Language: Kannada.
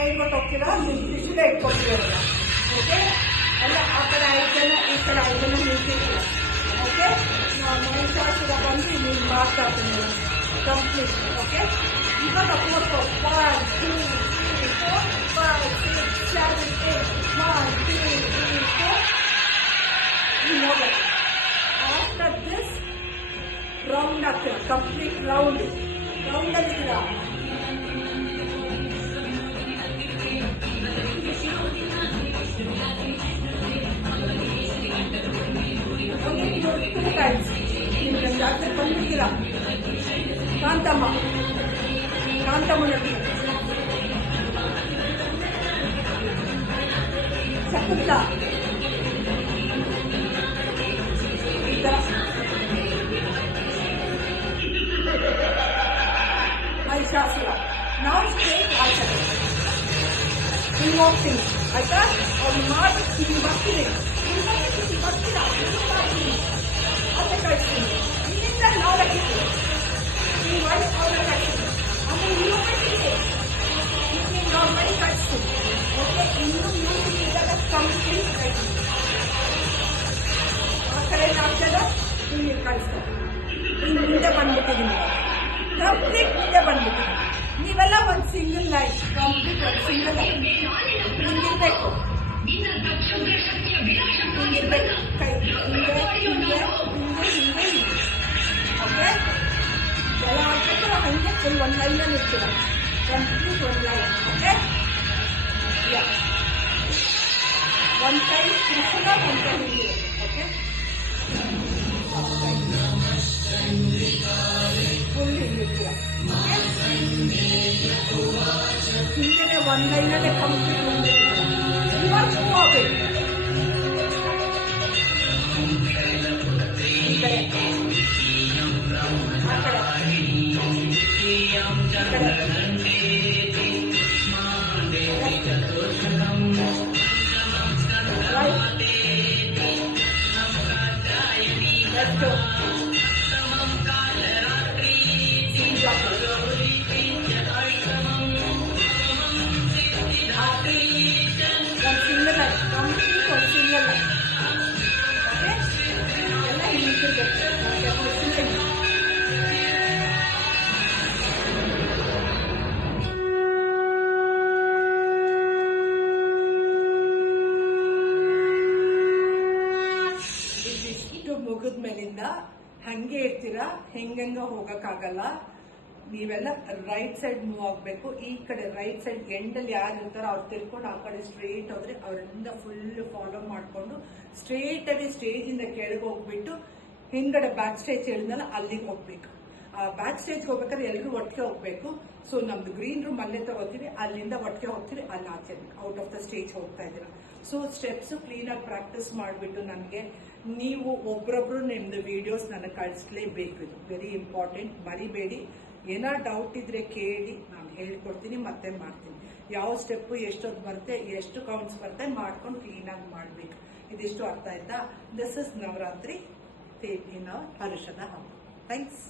ಸೈಡ್ ಕೊಟ್ಟು ಹೋಗ್ತೀರಾ, ಬಿಸಿಲೇ ಇಟ್ಕೊತೀರ. ಓಕೆ, ಅಲ್ಲ ಆ ಕಡೆ 5 ಜನ ಈ ಕಡೆ 5 ಜನ ನಿಲ್ತಿದ್ದೀರ. ಓಕೆ, ಮಹಿಷಾಸುರ ಬಂದು ನೀವು ಮಾಡ್ತಾ ಇದ್ದೀನಿ ಕಂಪ್ಲೀಟ್. ಓಕೆ, ಇವಾಗ 4 1 2 3 4 5 6 7 8 1 2 3 4. You know that. After this, round ಆಗ್ತೀರ, ಕಂಪ್ಲೀಟ್ ರೌಂಡ್ ಅಲ್ಲಿದ್ದೀರಾ. ನಿಮ್ಗೆ ಜಾಸ್ತಿ ಬಂದಿದ್ದೀರಾ. ಕಾಂತಮ್ಮ ನೋಡಿ, ಶಕುಂತ ಈ ಥರ ಮಹಿಷಾಸುರ. ನಾವು ಸ್ಟ್ರೇಟ್ ಆಯ್ತಾರೆ ಹೋಗ್ತೀನಿ ಆಯ್ತಾ. ಅವ್ರು ಮಾಡಿ ಇಲ್ಲಿ ಬರ್ತೀನಿ, ಬರ್ತೀರಾ ಅಲ್ಲೇ ಕಳಿಸ್ತೀನಿ. ಇಲ್ಲಿಂದ ನಾವು ಹಾಕಿರ್ತೀವಿ, ಈ ವಯಸ್ಸು ಅವ್ರ ಕಳಿಸ್ತೀನಿ. ಆಮೇಲೆ ನೀವು ಕಳಿಸ್ತೀನಿ, ನಾವು ಮನೆ ಕಳಿಸ್ತೀನಿ. ಓಕೆ, ಇನ್ನೂ ಮ್ಯೂಸಿಕ್ ಇದ್ದಾಗ ಕಂಪ್ಲೀಟ್ ಕಳಿಸ್ತೀನಿ. ಆ ಕಡೆ ಆಗ್ತದ ಇಲ್ಲಿ ಕಳಿಸ್ತಾರೆ. ಇನ್ನು ಮುಂದೆ ಬಂದ್ಬಿಟ್ಟಿದ್ದೀನಿ, ಕಂಪ್ಲೀಟ್ ಮುಂದೆ ಬಂದ್ಬಿಟ್ಟಿದ್ದೀನಿ. ನೀವೆಲ್ಲ ಒಂದು ಸಿಂಗಲ್ ಲೈನ್, ಕಂಪ್ಲೀಟ್ ಒಂದು ಸಿಂಗಲ್ ಲೈನ್ ಹಿಂಗಿರ್ಬೇಕು. ಕೈ ಹಿಂಗೆ. ಓಕೆ, ಎಲ್ಲ ಆಗ್ಬೇಕು. ಹಂಗೆ ಫುಲ್ ಒಂದು ಲೈನಲ್ಲಿ ಇರ್ತೀರ, ಕಂಪ್ಲೀಟ್ ಒಂದು ಲೈನ್. ಓಕೆ, ಒಂದು ಕೈ ಕೃಷ್ಣ, ಒಂದು ಕೈ ಹಿಂಗೆ. ಓಕೆ, ಫುಲ್ ಹಿಂಗಿರ್ತೀರ. ಹಿಂಗೆ ಒಂದು ಲೈನಲ್ಲೇ ಕಂಪ್ಲೀಟ್ ಬಂದಿರ್ತೀರ. ಇವಾಗ ಮೂವ್ ಆಗಬೇಕು. ಈ ಕಡೆ ಆ ಕಡೆ ಮುಗಿದ್ಮೇಲಿಂದ ಹಂಗೆ ಇರ್ತೀರಾ, ಹೆಂಗ ಹೋಗಕ್ಕಾಗಲ್ಲ. ನೀವೆಲ್ಲ ರೈಟ್ ಸೈಡ್ ಮೂವ್ ಆಗ್ಬೇಕು. ಈ ಕಡೆ ರೈಟ್ ಸೈಡ್ ಎಂಡಲ್ಲಿ ಯಾರು ಇರ್ತಾರೋ ಅವ್ರು ತಿರ್ಕೊಂಡು ಆ ಕಡೆ ಸ್ಟ್ರೇಟ್ ಹೋದ್ರೆ ಅವರಿಂದ ಫುಲ್ ಫಾಲೋ ಮಾಡ್ಕೊಂಡು ಸ್ಟ್ರೇಟ್ ಆಗಿ ಸ್ಟೇಜ್ ಇಂದ ಕೆಳಗೆ ಹೋಗ್ಬಿಟ್ಟು ಹಿಂದ್ಗಡೆ ಬ್ಯಾಕ್ ಸ್ಟೇಜ್ ಹೇಳಿದ್ನಲ್ಲ ಅಲ್ಲಿಗೆ ಹೋಗ್ಬೇಕು. ಆ ಬ್ಯಾಕ್ ಸ್ಟೇಜ್ ಹೋಗ್ಬೇಕಾದ್ರೆ ಎಲ್ಲರೂ ಒಟ್ಟಿಗೆ ಹೋಗ್ಬೇಕು. ಸೊ ನಮ್ದು ಗ್ರೀನ್ ರೂಮ್ ಅಲ್ಲೇ ತಗೋತೀವಿ, ಅಲ್ಲಿಂದ ಒಟ್ಟಿಗೆ ಹೋಗ್ತೀವಿ, ಅಲ್ಲಿ ಆಚೆ ಔಟ್ ಆಫ್ ದ ಸ್ಟೇಜ್ ಹೋಗ್ತಾ ಇದ್ದೀರಾ. ಸೊ ಸ್ಟೆಪ್ಸ್ ಕ್ಲೀನಾಗಿ ಪ್ರಾಕ್ಟೀಸ್ ಮಾಡಿಬಿಟ್ಟು ನನಗೆ ನೀವು ಒಬ್ರೊಬ್ರು ನಿಮ್ದು ವಿಡಿಯೋಸ್ ನನಗೆ ಕಳಿಸ್ಲೇಬೇಕು. ಇದು ವೆರಿ ಇಂಪಾರ್ಟೆಂಟ್, ಮರಿಬೇಡಿ. ಏನೋ ಡೌಟ್ ಇದ್ರೆ ಕೇಳಿ, ನಾನು ಹೇಳ್ಕೊಡ್ತೀನಿ, ಮತ್ತೆ ಮಾಡ್ತೀನಿ. ಯಾವ ಸ್ಟೆಪ್ಪು ಎಷ್ಟೊತ್ತು ಬರುತ್ತೆ, ಎಷ್ಟು ಕೌಂಟ್ಸ್ ಬರುತ್ತೆ ಮಾಡ್ಕೊಂಡು ಕ್ಲೀನಾಗಿ ಮಾಡಬೇಕು. ಇದಿಷ್ಟು ಅರ್ಥ ಆಯ್ತಾ? ದಿಸ್ ಇಸ್ ನವರಾತ್ರಿ, ಹರುಷದ ಹಬ್ಬ. ಥ್ಯಾಂಕ್ಸ್.